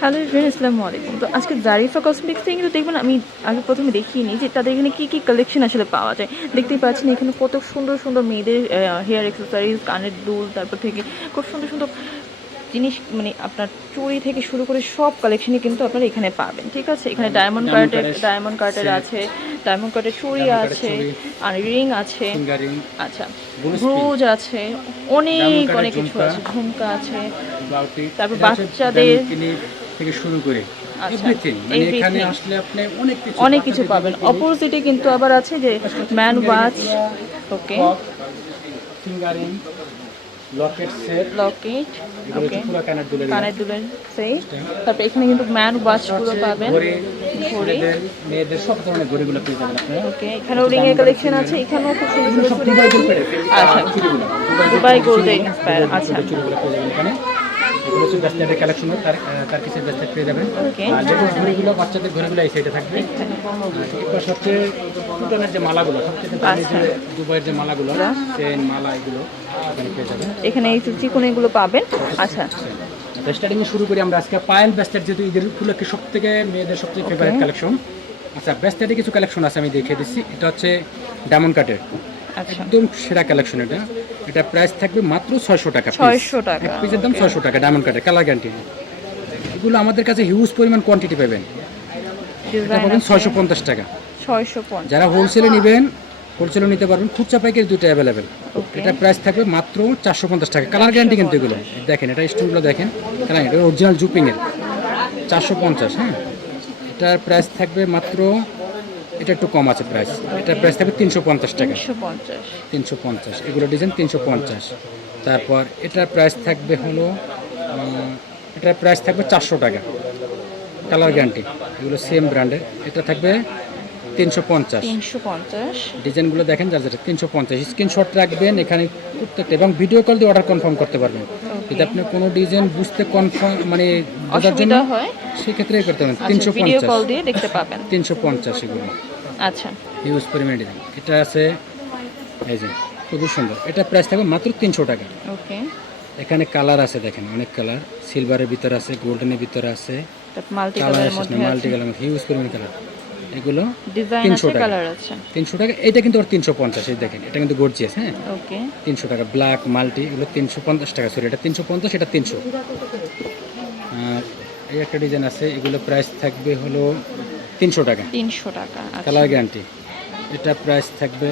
Hello everyone, আসসালামু আলাইকুম। তো আজকে জারিফা কসমেটিক্স থেকে কিন্তু দেখবেন, আমি আগে প্রথমে দেখিয়ে নিই যে তাদের এখানে কী কী কালেকশন আসলে পাওয়া যায়। দেখতেই পাচ্ছেন এখানে কত সুন্দর সুন্দর মেয়েদের হেয়ার অ্যাক্সেসরিজ, কানের দুল, তারপর থেকে খুব সুন্দর সুন্দর জিনিস, মানে আপনার চুড়ি থেকে শুরু করে সব কালেকশনই কিন্তু আপনারা এখানে পাবেন। ঠিক আছে, এখানে ডায়মন্ড কার্টের আছে, ডায়মন্ড কার্টের চুড়ি আছে, আর রিং আছে, ফিঙ্গারিং, আচ্ছা ব্রুসপি, ব্রুজ আছে, ডায়মন্ড অনেক কাটের অনেক কিছু ঝুমকা, আছে, ঝুমকা আছে, বাউটি, তারপর এটা হচ্ছে বাচ্চাদের। ডায়মন্ড ক্লিপ থেকে শুরু করে আচ্ছা, এভরিথিং। মানে এখানে এভরিথিং আসলে আপনি অনেক কিছু অনেক কিছু বাচ্চাদের জন্য পাবেন। ক্লিপ, অপোজিটে কিন্তু আবার আছে যে ম্যান ফিঙ্গারিং এর ওয়াচ, পুরো okay, frock, finger ring, locket set, locket, এগুলো ওকে, হচ্ছে পুরো কানের দুলের কানের দুলের সেট। তারপর এখানে কিন্তু ম্যান ওয়াচগুলো পাবেন, ঘড়ি, ঘড়ি, মেয়েদের সব ধরনের ঘড়িগুলো পেয়ে যাবেন আপনারা। ওকে। এখানেও রিং এর কালেকশন আছে, এখানেও খুব সুন্দর এগুলো সুন্দর সব চুড়ি দুবাই আছে। গোল্ডের আচ্ছা, চুড়িগুলো, দুবাই গোল্ডে চুড়িগুলো, ইন্সপায়ার, দুবাই আচ্ছা, গোল্ডের চুড়িগুলো পেয়ে যাবেন এখানে। এগুলো হচ্ছে ব্রেসলেটের কালেকশন, তার কিছু ব্রেসলেট পেয়ে যাবেন। ওকে। আর যেগুলো ঘড়িগুলো, বাচ্চাদের ঘড়িগুলো এই সাইডে থাকবে। এরপর সবচেয়ে ফুটনের যে মালাগুলো, সবচেয়ে দামি আচ্ছা, যে দুবাইয়ের যে মালাগুলো, চেন মালা, এগুলো এখানে পেয়ে যাবেন। এখানে এই চিকন এগুলো পাবেন। আচ্ছা, স্টার্টিং শুরু করি আমরা আজকে পায়েল ব্রেসলেট, যেহেতু ঈদের উপলক্ষে সব থেকে মেয়েদের সবচেয়ে ফেভারিট কালেকশন। আচ্ছা, ব্রেসলেটে কিছু কালেকশন আছে, আমি দেখিয়ে দিচ্ছি। এটা হচ্ছে ডায়মন্ড কাটের আচ্ছা, একদম সেরা কালেকশন। এটা প্রাইস থাকবে মাত্র 600 টাকা। 600 টাকা, এক পিসের দাম 600 টাকা, ডায়মন্ড কাটের কালার গ্যারান্টি। এগুলো আমাদের কাছে হিউজ পরিমাণ কোয়ান্টিটি পাবেন। এটা ডিজাইন পাবেন আছে 650 টাকা। 650। যারা হোলসেলে নেবেন, হোলসেলে নিতে পারবেন, খুচরা পাইকারি দুটো অ্যাভেলেবেল। ওকে, এটা প্রাইস থাকবে মাত্র 450 টাকা। কালার গ্যারান্টি কিন্তু এগুলো দেখেন, এটা স্টোনগুলো দেখেন, কালার এটা অরিজিনাল জুপিংয়ের 450। হ্যাঁ, এটার প্রাইস থাকবে মাত্র, এটা একটু কম আছে প্রাইস, এটার প্রাইস থাকবে 350 টাকা। 350। 350, এগুলো ডিজাইন 350। তারপর এটার প্রাইস থাকবে হলো, এটার প্রাইস থাকবে 400 টাকা, কালার গ্যারান্টি। এগুলো সেম ব্র্যান্ডের, এটা থাকবে 350। 350। ডিজাইনগুলো দেখেন, যার যেটা 350, স্ক্রিনশট রাখবেন এখানে প্রত্যেকটা, এবং ভিডিও কল দিয়ে অর্ডার কনফার্ম করতে পারবেন। যদি আপনি কোনো ডিজাইন বুঝতে কনফার্ম, মানে বোঝার জন্য, অসুবিধা হয়, সেক্ষেত্রে করতে পারেন। আচ্ছা, ভিডিও 350, কল দিয়ে দেখতে পাবেন। 350 এগুলো আচ্ছা, হিউজ পরিমাণে ডিজাইন। এটা আছে এই যে, খুবই সুন্দর। এটা প্রাইস থাকবে মাত্র 300 টাকা। ওকে। এখানে কালার আছে, দেখেন অনেক কালার, সিলভারের ভিতরে আছে, গোল্ডেনের ভিতরে আছে, তারপর মাল্টি কালার কালারের শেষ মধ্যে না, আছে, মাল্টি কালার, হিউজ পরিমাণে কালার। এগুলো ডিজাইন 300 আছে, টাকা, কালার আছে। 300 টাকা। এটা কিন্তু ওর 350, এই দেখেন, এটা কিন্তু গর্জিয়াস। হ্যাঁ, ওকে, 300 টাকা। ব্ল্যাক মাল্টি, এগুলো 350 টাকা। সরি, এটা 350, এটা 300। আর এই একটা ডিজাইন আছে, এগুলো প্রাইস থাকবে হলো 300 টাকা, 300 টাকা। আচ্ছা, কালার গ্যারান্টি। এটা প্রাইস থাকবে,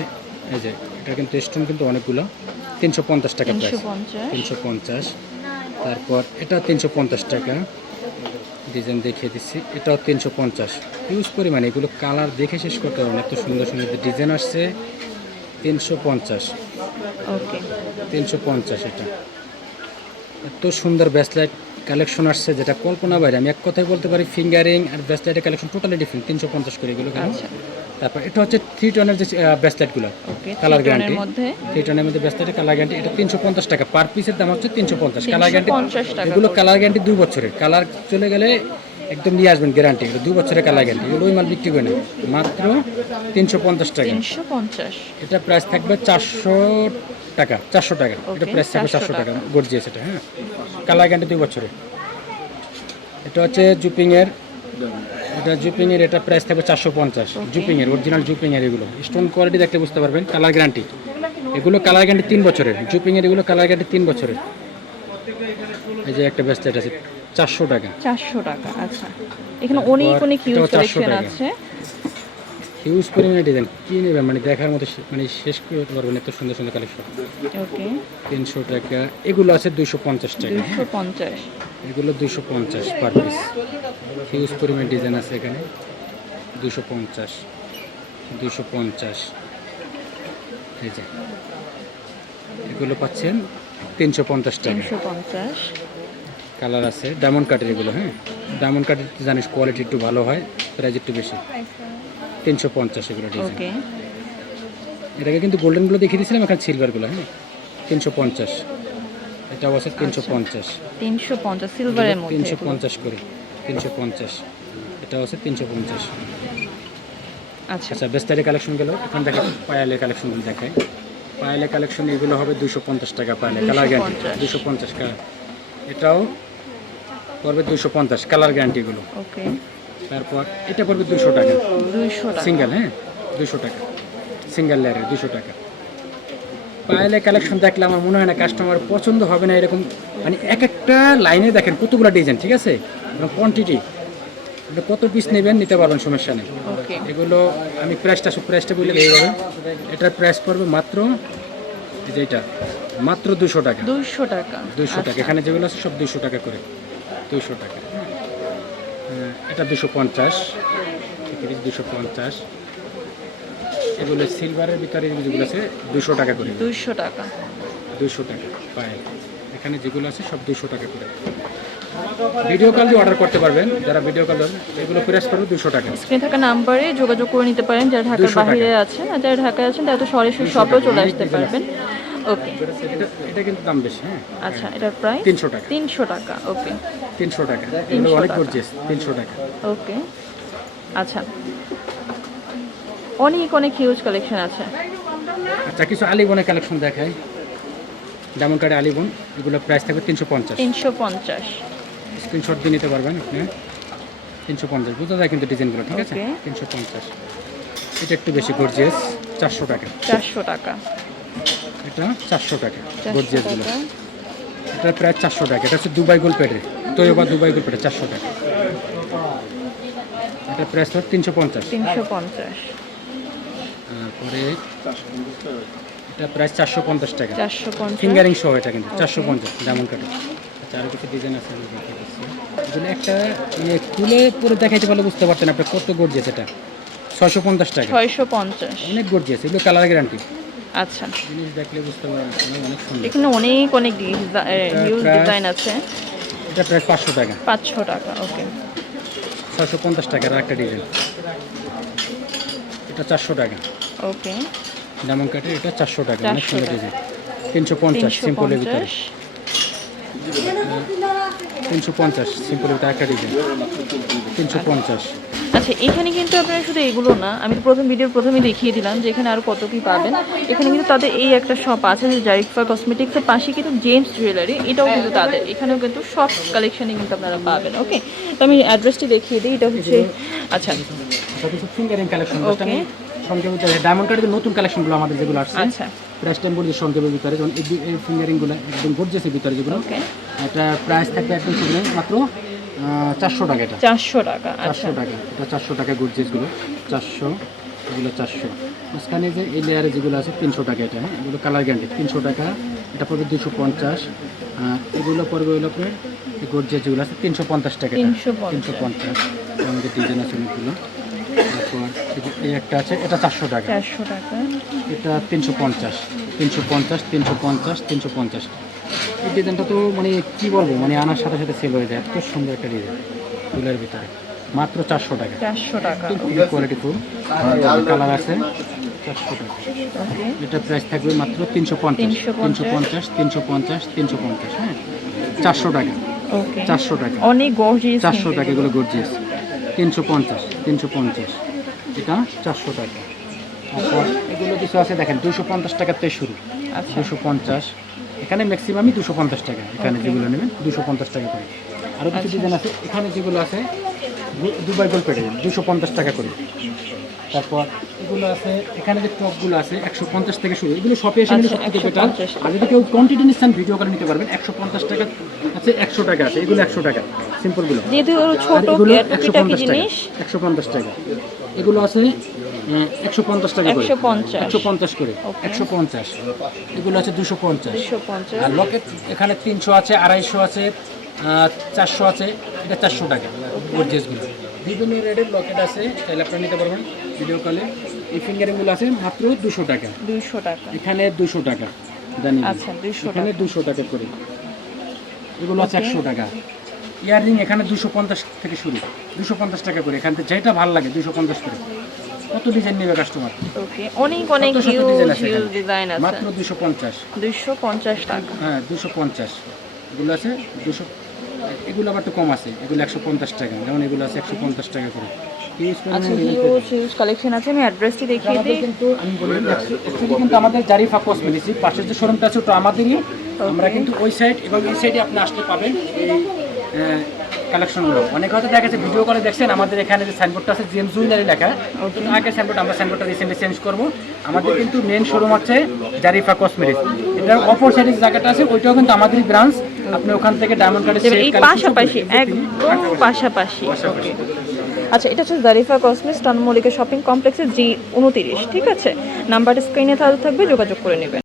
এই যে, এটা কিন্তু স্টোন কিন্তু অনেকগুলো, 350 টাকা প্রাইস, 350। 350। তারপর এটা 350 টাকা, ডিজাইন দেখিয়ে দিচ্ছি, এটাও 350। হিউজ পরিমাণে, এগুলো কালার দেখে শেষ করতে পারবেন, এত সুন্দর সুন্দর ডিজাইন আসছে। 350, ওকে, 350। এটা এত সুন্দর ব্রেসলেট কালেকশন আসছে, যেটা কল্পনা বাইরে। আমি এক কথায় বলতে পারি, ফিঙ্গারিং আর ব্রেসলেটের কালেকশন টোটালি ডিফারেন্ট। 350 করে এগুলো কেন। আচ্ছা, তারপর এটা হচ্ছে 3 টনের যে ব্রেসলেটগুলো, ওকে, কালার 3 গ্যারান্টি। টনের মধ্যে 3 টনের মধ্যে ব্রেসলেটের কালার গ্যারান্টি, এটা 350 টাকা। পার পিসের দাম হচ্ছে 350, কালার গ্যারান্টি। 350 টাকা এগুলো করে। কালার গ্যারান্টি 2 বছরের, কালার চলে গেলে একদম নিয়ে আসবেন গ্যারান্টি। এগুলো 2 বছরের কালার গ্যারান্টি। এগুলো ওই মাল বিক্রি করে না, মাত্র 350 টাকা। 350। এটা প্রাইস থাকবে 400 টাকা, 400 টাকা। এটা ওকে, প্রাইস থাকবে 400 টাকা, গর্জিয়াস এটা। হ্যাঁ, কালার গ্যারান্টি 2 বছরের। এটা হচ্ছে জুপিংয়ের, এটা জুপিংয়ের, এটা প্রাইস থাকবে 450। জুপিংয়ের, অরিজিনাল জুপিংয়ের। এগুলো স্টোন কোয়ালিটি দেখতে বুঝতে পারবেন, কালার গ্যারান্টি। এগুলো কালার গ্যারান্টি 3 বছরের, জুপিংয়ের এগুলো কালার গ্যারান্টি 3 বছরের। এই যে একটা ব্রেসলেট আছে, 400 টাকা। 400 টাকা। আচ্ছা, এখানে অনেক অনেক হিউজ এটাও 400 কালেকশন টাকা। আছে। হিউজ পরিমাণে ডিজাইন, কী নেবেন মানে দেখার মতো, মানে শেষ করতে পারবেন, এত সুন্দর সুন্দর কালেকশন। ওকে, 300 টাকা। এগুলো আছে 250 টাকা। 250। এগুলো 250 পার পিস। হিউজ পরিমাণ ডিজাইন আছে এখানে, 250, 250। এই যে, এগুলো পাচ্ছেন 350 টাকা। 350। কালার আছে, ডায়মন্ড কাটের এগুলো। হ্যাঁ, ডায়মন্ড কাটের জানিস কোয়ালিটি একটু ভালো হয়, প্রাইস একটু বেশি। 350 এগুলো ডিজাইন। ওকে, এটাকে কিন্তু গোল্ডেনগুলো দেখিয়ে দিয়েছিলাম, এখানে সিলভারগুলো। হ্যাঁ, 350। এটাও আছে 350। 350 সিলভারের মধ্যে। 350 করে, 350। এটাও আছে 350। আচ্ছা, আচ্ছা, বেস্টারি কালেকশন গেল। এখন দেখে পায়ালের কালেকশনগুলো দেখায়। পায়ালের কালেকশন এগুলো হবে 250 টাকা পায়ালে, কালার গ্যারান্টি 250 টাকা। এটাও পড়বে 250, কালার গ্যারান্টিগুলো। ওকে, তারপর এটা পড়বে 200 টাকা 200 টাকা। সিঙ্গেল, হ্যাঁ 200 টাকা সিঙ্গেল লেয়ারের 200 টাকা। পায়েলে কালেকশন দেখলে আমার মনে হয় না কাস্টমার পছন্দ হবে না এরকম, মানে এক একটা লাইনে দেখেন কতগুলো ডিজাইন, ঠিক আছে, এবং কোয়ান্টিটি, কত পিস নেবেন নিতে পারবেন, সমস্যা নেই। ওকে, এগুলো আমি প্রাইসটা বললে এইভাবে, এটার প্রাইস পড়বে মাত্র, এই যে এটা মাত্র 200 টাকা 200 টাকা। 200 টাকা। এখানে যেগুলো আছে সব 200 টাকা করে, 200 টাকা। এটা 250, 250। এগুলো সিলভারের ভিতরে যেগুলো আছে 200 টাকা করে, 200 টাকা। 200 টাকা পায়ে। এখানে যেগুলো আছে সব 200 টাকা করে। ভিডিও কল দিয়ে অর্ডার করতে পারবেন, যারা ভিডিও কল দেবেন, এগুলো প্রাইস পড়বে 200 টাকা। স্ক্রিনে থাকা নাম্বারে যোগাযোগ করে নিতে পারেন যারা ঢাকার 200 টাকা। বাইরে আছেন, আর যারা ঢাকায় আছেন তারা তো সরাসরি শপেও চলে আসতে পারবেন। ওকে, এটা কিন্তু দাম বেশি, হ্যাঁ আচ্ছা, এটার প্রাইস 300 টাকা। 300 টাকা। ওকে, 300 টাকা, 300 এগুলো অনেক টাকা। গর্জিয়াস, 300 টাকা। ওকে, আচ্ছা, অনেক অনেক হিউজ কালেকশন আছে। আচ্ছা, কিছু আলিবনের কালেকশন দেখাই। ডায়মন্ড কার্ডে আলিবন, এগুলো প্রাইস থাকবে 350। 350। স্ক্রিনশট দিয়ে নিতে পারবেন আপনি। 350 বোঝা যায় কিন্তু ডিজাইনগুলো, ঠিক আছে। Okay. 350। এটা একটু বেশি গর্জিয়াস, 400 টাকা। 400 টাকা। এটা 400 টাকা 400 গর্জিয়াসগুলো। টাকা। এটা প্রায় 400 টাকা। এটা হচ্ছে দুবাই গোল প্যাডের, তৈবা দুবাই গোল প্যাডের 400 টাকা। এটা প্রাইস হচ্ছে 350। 350। তারপরে এটা প্রাইস 450 টাকা। 450। ফিঙ্গারিং সহ এটা কিন্তু 450 ডায়মন্ড কাটে। আচ্ছা, আরও কিছু ডিজাইন আছে আমি দেখাতে পাচ্ছি। এগুলো একটা খুলে পরে দেখাইতে পারলে বুঝতে পারতেন আপনি কত গর্জিয়াস। এটা 650 টাকা, 650। অনেক গর্জিয়াস। এগুলো কালার গ্যারান্টি, আচ্ছা, জিনিস দেখলে বুঝতে পারবেন অনেক সুন্দর। এখানে অনেক অনেক হিউজ প্রায়- ডিজাইন আছে। এটা প্রায় 500 টাকা। 500 টাকা। ওকে, 650 টাকার একটা ডিজাইন। এটা 400 টাকা ওকে, ডায়মন্ড কাটে। এটা 400 টাকা, অনেক 400 সুন্দর টাকা। ডিজাইন। 350 সিম্পলের ভিতরে, 350 সিম্পলের ভিতরে একটা ডিজাইন, 350। আচ্ছা, এখানে কিন্তু আপনারা শুধু এগুলো না, আমি তো ভিডিওর প্রথমে দেখিয়ে দিলাম যে এখানে আরও কত কি পাবেন। এখানে কিন্তু তাদের এই একটা শপ আছে যে জারিফা কসমেটিক্সের পাশে কিন্তু জেমস জুয়েলারি, এটাও কিন্তু তাদের এখানেও কিন্তু সব কালেকশানই কিন্তু আপনারা পাবেন। ওকে, তো আমি অ্যাড্রেসটি দেখিয়ে দিই। এটা হচ্ছে, আচ্ছা, এটা কিছু ফিঙ্গারিং কালেকশন। Okay. সংক্ষেপে ভিতরে ডায়মন্ড কার্ডের নতুন কালেকশনগুলো আমাদের যেগুলো আসছে, আচ্ছা, প্রাইস টাইম বলি সংক্ষেপের ভিতরে, যেমন এই ফিঙ্গারিংগুলো একদম গর্জিয়াসের ভিতরে যেগুলো, ওকে, এটা প্রাইস থাকবে একদম শুনে মাত্র 400 টাকা। এটা 400 টাকা। আচ্ছা, 400 টাকা, এটা 400 টাকা গর্জিয়াসগুলো 400, এগুলো 400। মাঝখানে যে এই লেয়ারে যেগুলো আছে 300 টাকা। এটা, হ্যাঁ, এগুলো কালার গ্যারান্টি 300 টাকা। এটা পড়বে 250। এগুলো পড়বে হলো আপনার গর্জিয়াস যেগুলো আছে 350 টাকা। 350। আমাদের ডিজাইন আছে অনেকগুলো। তারপর এই একটা আছে, এটা 400 টাকা। 400 টাকা। এটা 350, 350, 350, 350। এই ডিজাইনটা তো মানে কী বলবো, মানে আনার সাথে সাথে সেল হয়ে যায়, এত সুন্দর একটা ডিজাইন ফুলের ভিতরে, মাত্র 400 টাকা। 400 টাকা। খুবই কোয়ালিটি ফুল, কালার আছে, 400 টাকা। ওকে, এটা প্রাইস থাকবে মাত্র 350, 350, 350, 350, হ্যাঁ, 400 টাকা, ওকে, 400 টাকা, অনেক গর্জিয়াস। 400 টাকা। এগুলো গর্জিয়াস 350, 350। এটা 400 টাকা। তারপর এগুলো কিছু আছে দেখেন 250 টাকাতে শুরু, আচ্ছা, 250। এখানে ম্যাক্সিমামই 250 টাকা। এখানে যেগুলো নেবেন 250 টাকা করে। আরও কিছু ডিজাইন আছে এখানে যেগুলো আছে দুবাই গোল পেটে 250 টাকা করে। তারপর এগুলো আছে এখানে যে টপগুলো আছে 150 থেকে শুরু। এগুলো শপে এসে নিলে আচ্ছা, সবথেকে বেটার। 150 আর যদি কেউ কোয়ান্টিটি নিচ্ছেন ভিডিও করে নিতে পারবেন। 150 টাকা আছে, 100 টাকা আছে, এগুলো 100 টাকা সিম্পলগুলো। যেহেতু আর ছোট এগুলো টুকিটাকি 150 টাকা, জিনিস, 150 টাকা। এগুলো আছে 150 টাকা করে, 150 150 করে, Okay. 150। এগুলো আছে 250। 250। আর লকেট এখানে 300 আছে, 250 আছে, 400 আছে। এটা 400 টাকা গর্জিয়াসগুলো। বিভিন্ন রেটের লকেট আছে, তাহলে আপনারা নিতে পারবেন ভিডিও কলে। এই ফিঙ্গারিংগুলো আছে মাত্র 200 টাকা। 200 টাকা। এখানে 200 টাকা জানি, আচ্ছা, 200 এখানে টাকা। 200 টাকা করে। এগুলো আছে 100 টাকা। ইয়াররিং এখানে 250 থেকে শুরু, 250 টাকা করে। এখান থেকে যেটা ভালো লাগে 250 করে। কত ডিজাইন নেবে কাস্টমার? ওকে, অনেক অনেক শত শত হিউজ ডিজাইন আছে হিউজ এখানে। ডিজাইন আছে। মাত্র 250। 250 টাকা। হ্যাঁ, 250। এগুলো আছে 200। এগুলো আবার তো কম আছে, এগুলো 150 টাকা। যেমন এগুলো আছে 150 টাকা করে। ইউজ করে আচ্ছা, হিউজ হিউজ কালেকশন আছে। আমি অ্যাড্রেসটি দেখিয়ে আমাদের দিই। কিন্তু আমি বলি অ্যাকচুয়ালি কিন্তু আমাদের জারিফা কসমেটিক্স পাশের যে শোরুমটা আছে ওটা আমাদেরই। আমরা কিন্তু ওই সাইড এবং এই সাইডে আপনি আসলে পাবেন এই কালেকশনগুলো। অনেকে হয়তো দেখা যাচ্ছে ভিডিও কলে দেখছেন আমাদের এখানে যে সাইনবোর্ডটা আছে জেমস জুয়েলারি লেখা, তো আগে সাইনবোর্ড আমরা সাইনবোর্ডটা রিসেন্টলি চেঞ্জ করবো। আমাদের কিন্তু মেন শোরুম হচ্ছে জারিফা কসমেটিক্স, এটার অপর সাইডে যে জায়গাটা আছে ওইটাও কিন্তু আমাদেরই ব্রাঞ্চ। আপনি ওখান থেকে ডায়মন্ড কার্ডের এই পাশাপাশি একদম পাশাপাশি। ওকে, আচ্ছা এটা হচ্ছে জারিফা কসমেটিক্স, টান মল্লিকা শপিং কমপ্লেক্সের G29, ঠিক আছে? নাম্বারটা স্ক্রিনে থাকবে, যোগাযোগ করে নেবেন।